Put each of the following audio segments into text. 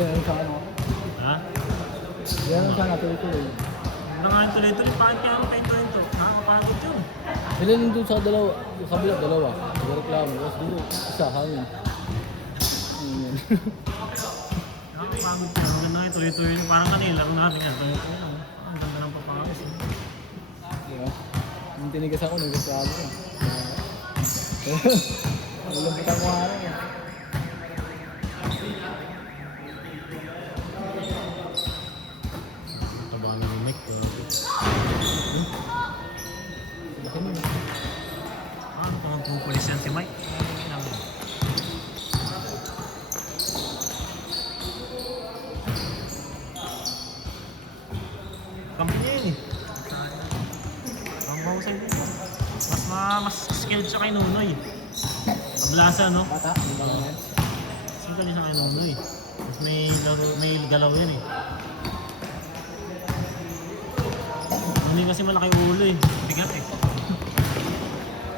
Yan sa ano. Ha? Yan ang sana tuloy-tuloy. Nangahan tuloy-tuloy, bakit kaya ako kayo tuloy-tuloy? Nakakapagod yun. Sila nandun sa dalawa, sa kabila dalawa. Reklamo. Tapos dito, isa, hangin. Ayan. Nakakapagod yun. Ang ganda kayo tuloy-tuloy. Parang kanila, laro natin yan. Tuloy-tuloy. Ang ganda ng papakos. Diba? Yung tinigas ako, nagreklamo ko. Nalambutan ko nga rin. Taba na yung mic. Ano pa ang pupulis yan si Mike? Kampi niya yun eh. Ang bahusay dito. Mas skilled siya kay Nunoy. Ablasa no? Bata, di ba yan? Singka niya siya kay Nunoy. Mas may galaw yan eh. Nunoy kasi malaki ulo eh. Bigat eh.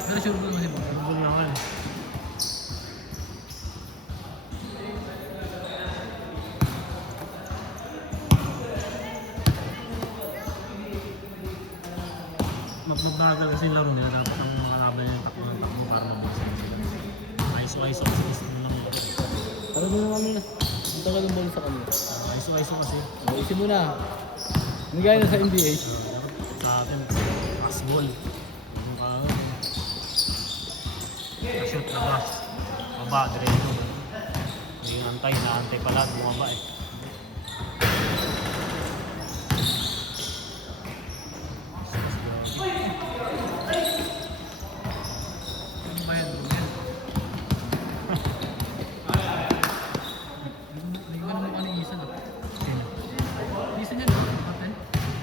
Pero sure ko naman si Bob. Ang gulo naman. Magbagal kasi yung laro nila. Dapat ang mahaba yung takbo ng takbo para mabuksan sila. Iso-iso kasi gusto nila lang. Ano din naman nila? Punta ka ng bola sa kanila. Iso-iso kasi. Isin mo na. Hindi gaya na sa NBA. Sa atin, pass ball. Yung shoot na ba? Baba, diretso. Hindi yung antay, naantay pala, bumaba eh.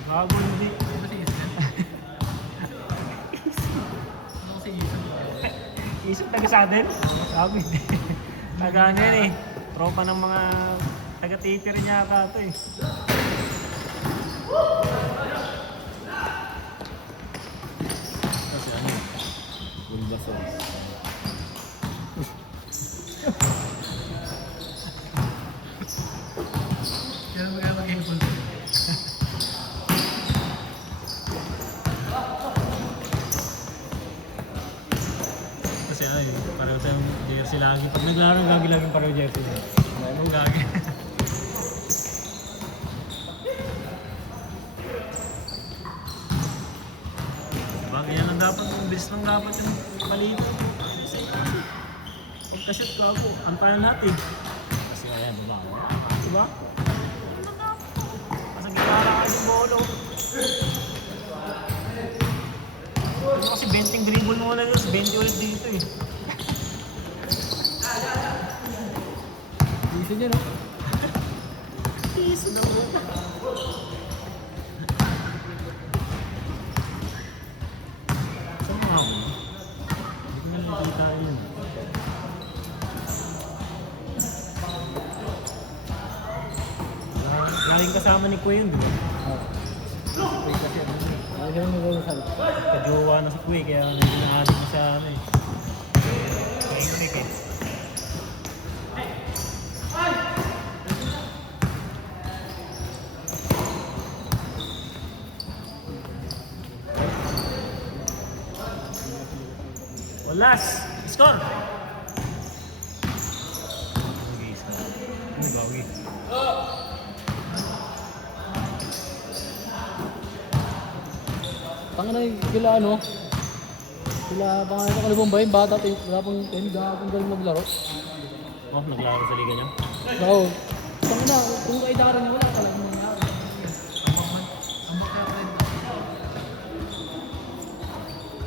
Bago hindi. Isip taga sa atin? Bago hindi. Taga ano yan eh. Tropa ng mga taga-taper niya ka ito eh. Kasi ano? Bulbasaur. Kaya mo kaya mag-impulse. Kasi ano eh, pareho tayong jersey lagi. Pag naglaro, lagi-laging pareho jersey. Ano lagi? Diba? Kaya lang dapat, bilis lang dapat yung palitan. Kasi pagka-shoot ko ako, antayan natin. Kasi ayan, diba? Diba? Kasi gitara ka yung bolo. Ano kasi 20 dribble mo na yun, 20 ulit dito eh. Isin niya, no? Piso na mo. Saan mo ako? Hindi ko na nakikita yun. Laging kasama ni Kuya yun, di ba? Okay, kasi ano. Ay, ganun na gano'n sabi. Kajowa na si Kuya, kaya hindi na-addict na siya ano eh. Mahinig eh. Walas! Score! Bawi. Tanga na sila ano. Sila pangalan ko kalibong ba yung bata, wala pang 10, gagawin galing maglaro. Oh, naglaro sa liga niya. Oo. Tanga na, kung kaidaran niya wala ka lang mangyari.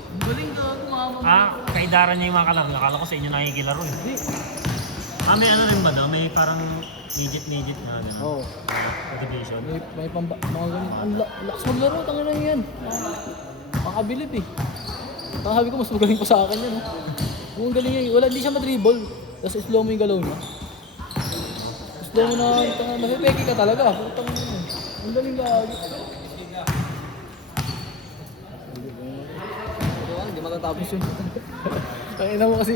Ang galing ka, kumama. Kaidaran niya yung mga kalam. Nakala ko sa inyo nakikilaro eh. Hindi. May ano rin ba daw? May parang midget na gano'n. Oo. Division. May mga ganyan. Ang lakas maglaro, tanga na yan. Makabilib eh. Sabi ko, mas magaling pa sa akin yan. Kung ang galing niya, hindi siya madribble. Tapos slow mo yung galaw niya. Slow mo na, mapipeki ka talaga. Putang mo. Ang galing lagi. Hindi matatapos yun. Ang ina mo kasi,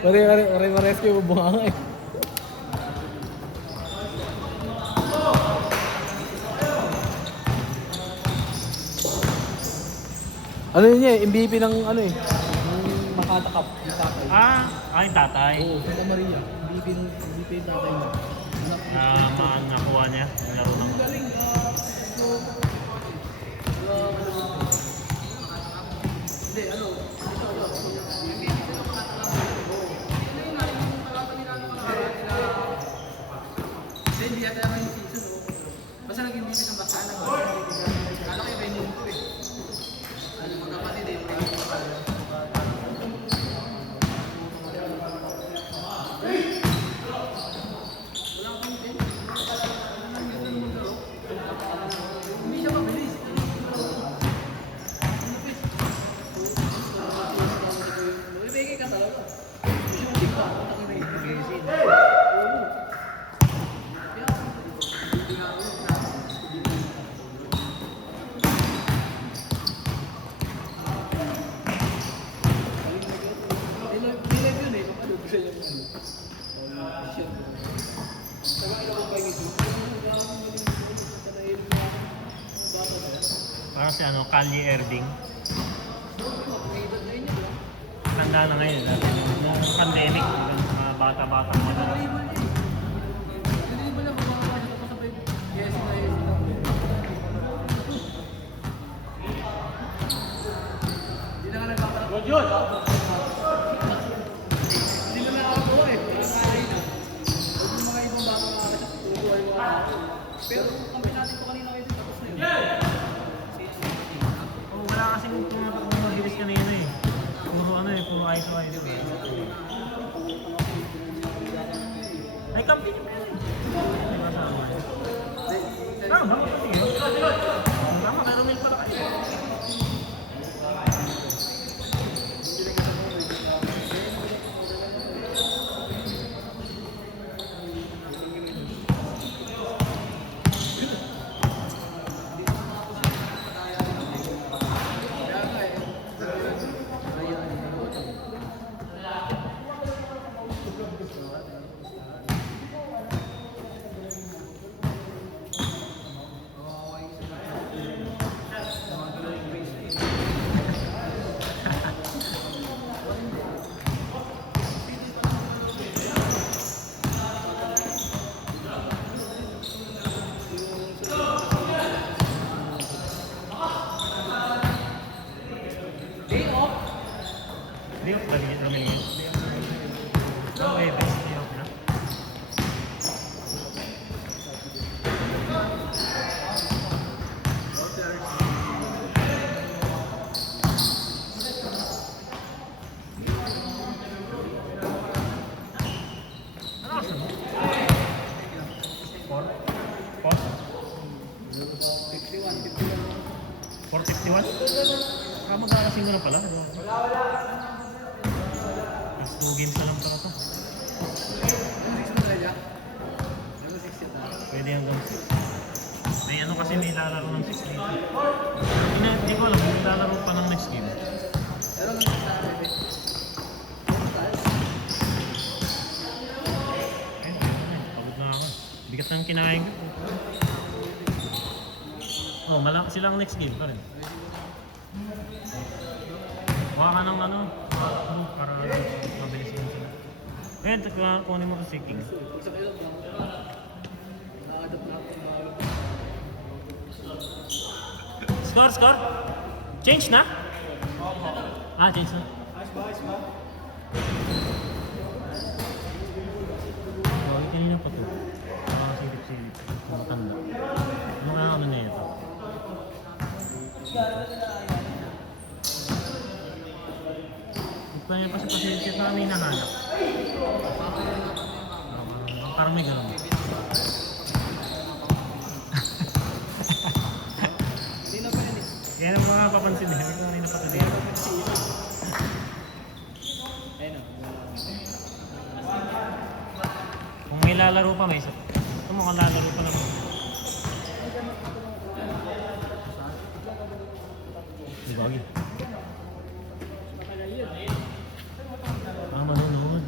pare-pares kayo bubunga nga eh. Ano yun niya eh, MVP ng ano eh, ng Makata Cup, yung tatay. Ay, tatay. Oo, Santa Maria. MVP yung tatay niya. Nakuha niya. Yung laro ng... Galing, so... Hindi, ano, hindi yata naman yung season, no? Basta naging MVP ng Baksanan. Kala kayo ba yung mundo eh? Ano, magkapatid eh, may yung kapatid. Hindi siya mabilis. Ibigay ka talaga. Hindi ka. Nilag yun eh. Kapag gusto niya mo Parang si ano, Kanye Irving. Tanda na ngayon. Dati nung pandemic, mga bata-bata mo na. Pero kami natin ito kanina kayo din tapos na yun. Oh, wala kasing mabilis kanina eh. Puro ano eh, puro ISO. Ay, kampi niyo pa yun eh. Tama ba? Tama, pero may pala kayo. Di off lagi Romilio. Okay, best di off na. Ano kasi mo? 4? 451? Mag-aalasing ko na pala. Last 2 games na lang pala ito. Pwede hanggang 6. May ano kasi may lalaro ng 6 dito. Hindi ko alam, may lalaro pa ng next game. Pagod na ako. Bigat ng kinain ko. Oh, malaki silang next game pa rin. Kuha ka ng ano, para mabilis din sila. Ngayon, kunin mo si King. Score! Change na? Change na. Bakit kanina pa to? Silip-silip. Matanda. Ano na ito? Kaya pa sa pasilip na may nahanap. Parang may gano'n. Kaya naman mga papansin eh. May kanina pa ito dito. Kung may lalaro pa, may isa. Ito mukhang lalaro pa naman. Di ba, Agi? Manonood.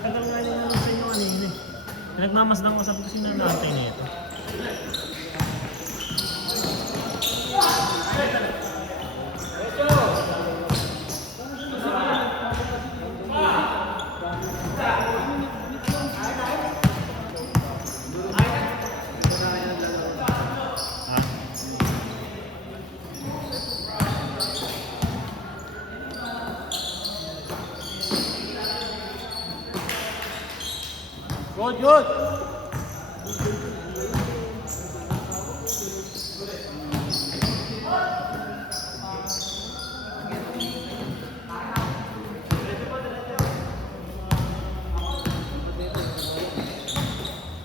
Tagal nga yung sa inyo kanina eh. nagmamasdan ko, sabi ko sino naantay na ito. Good, good.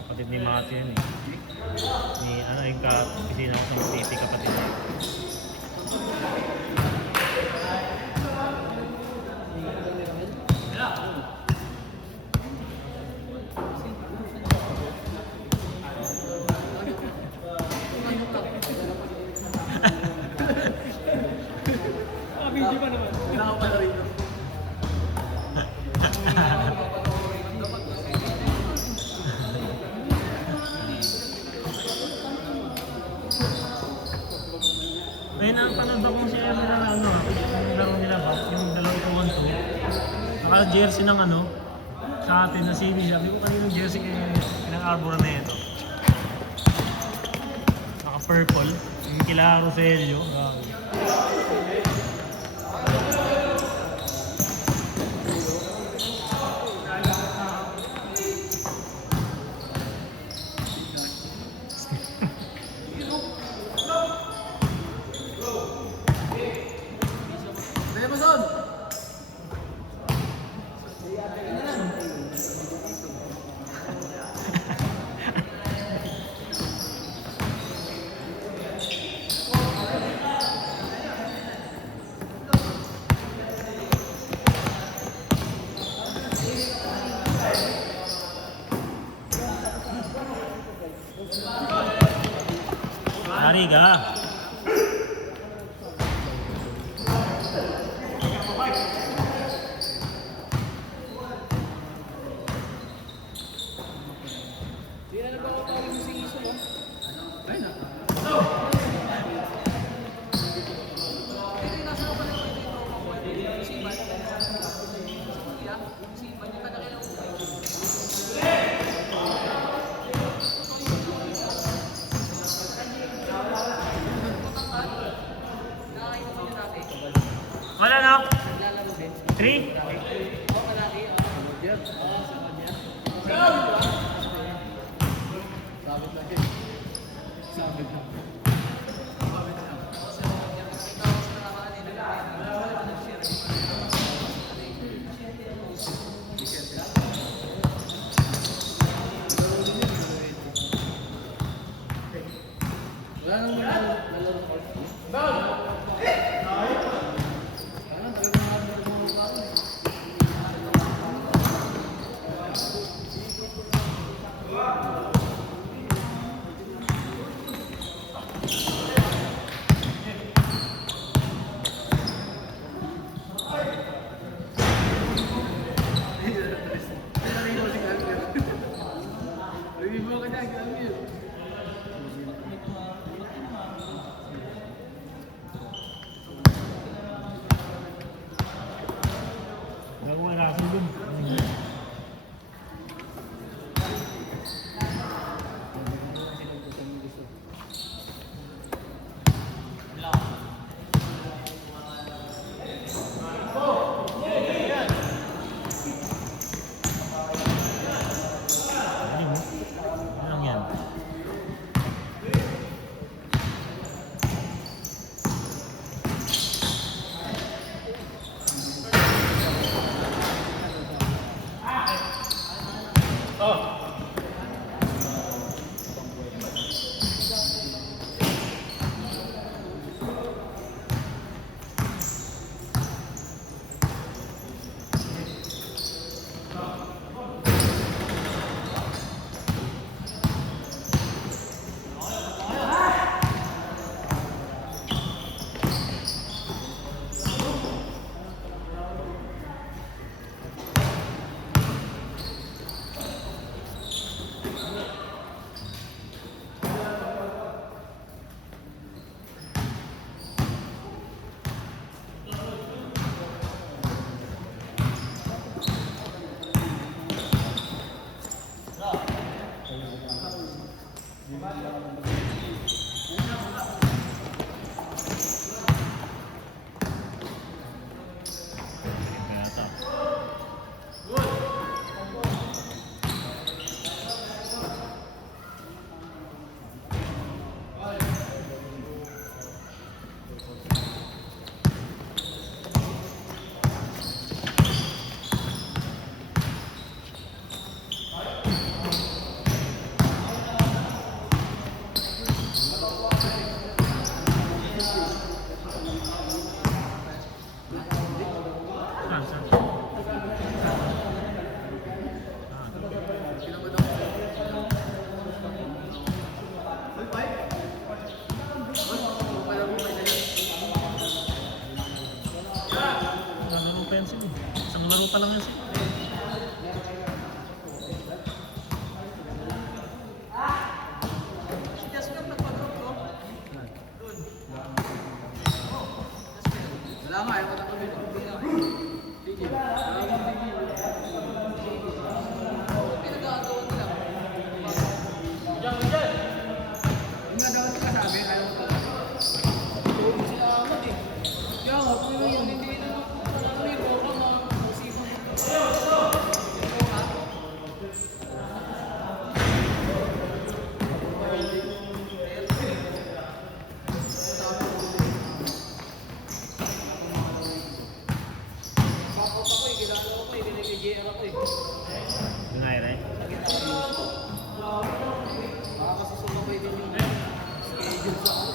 Kapatid ni Mati yun eh. Ni ano yung kasi na sa Titi kapatid niya. Video pa naman. Nakaka pa na rin. May napanood akong si Emma na ano, yung laro nila ba? Yung dalawang 2-1-2. Naka-jersey ng ano, sa atin na CB. Sabi ko kaninong jersey ng Arbor na ito. Naka-purple. Yung kila Roselio. Ariga. Wala na? 3? Kaya ito. Saan, saan? Laro pa yan sila. Isang laro pa lang yan sila. Wala nga, ayaw ko na kami. Sige. Pinag-aagawan nila. Yung nga daw ka sabi, ayaw ko na. Oo, sila amat eh. Kaya nga, kung yun, hindi na may boka na usipang. Bakot ako eh, kilala ko eh, binigay-JR ako eh. Yung Ira. Baka kasi sumabay din yung schedule sa ako.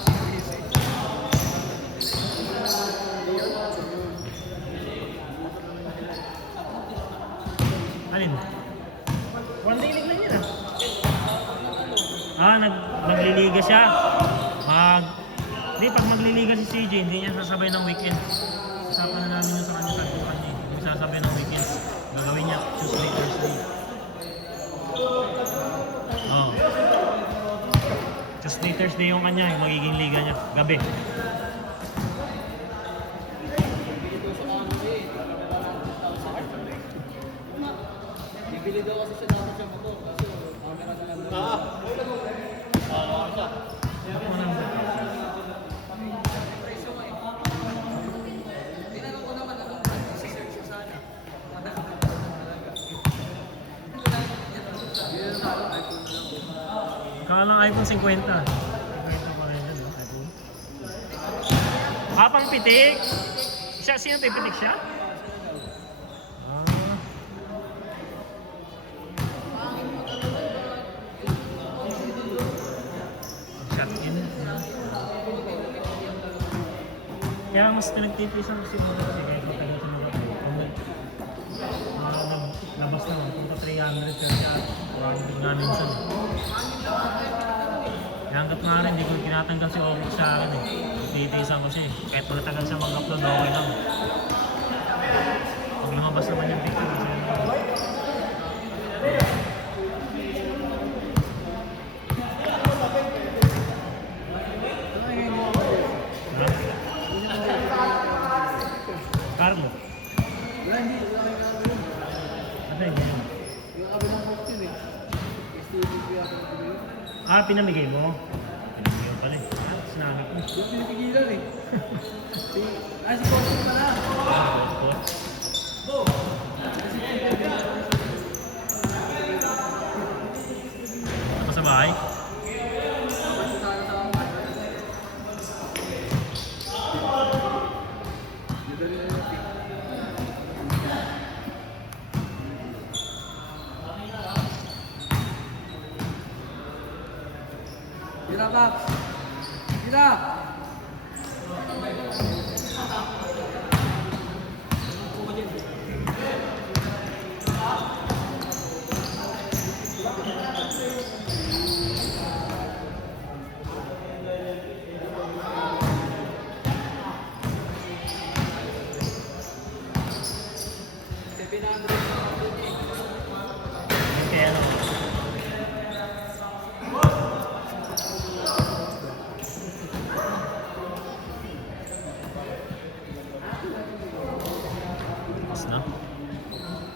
Alin? One day league lang yan ah. Magliliga siya. Hindi, pag magliliga si CJ, hindi niya sasabay ng weekend. Usapan na namin yun sa kanya, tagpuan niya. Hindi sasabay ng weekends. Gagawin niya Tuesday, Thursday. Oo. Tuesday, Thursday yung kanya, yung magiging liga niya. Gabi. Bibili daw kasi siya dapat siya motor kasi camera na lang. Siya. Ako nang Tinanong ko naman ano, search siya sana. Kakalang iPhone 50. 50 pa rin yun, iPhone. Kapang pitik! Siya, sino pipitik siya? Ah. Shot in. Kaya mas pinagtipisan ko siguro kasi kahit matagal sa mga labas naman, punta 300 kaya 400 nga minsan. Kaya hanggat nga rin, hindi ko tinatanggal si Ogo sa akin eh. Titisan ko siya eh. Kahit matagal siya mag-upload, okay lang. Pag lumabas naman yung picture, kasi Carlo. Wala, hindi. Wala kayo nakabili. Ano yun? Yung kabilang box yun eh. STV ako nabili. Pinamigay mo? Pinamigay mo pala eh. Sinabi ko. Yung pinipigilan eh. Si Coach pala. Ako sa bahay? Tira, Paps. Tira!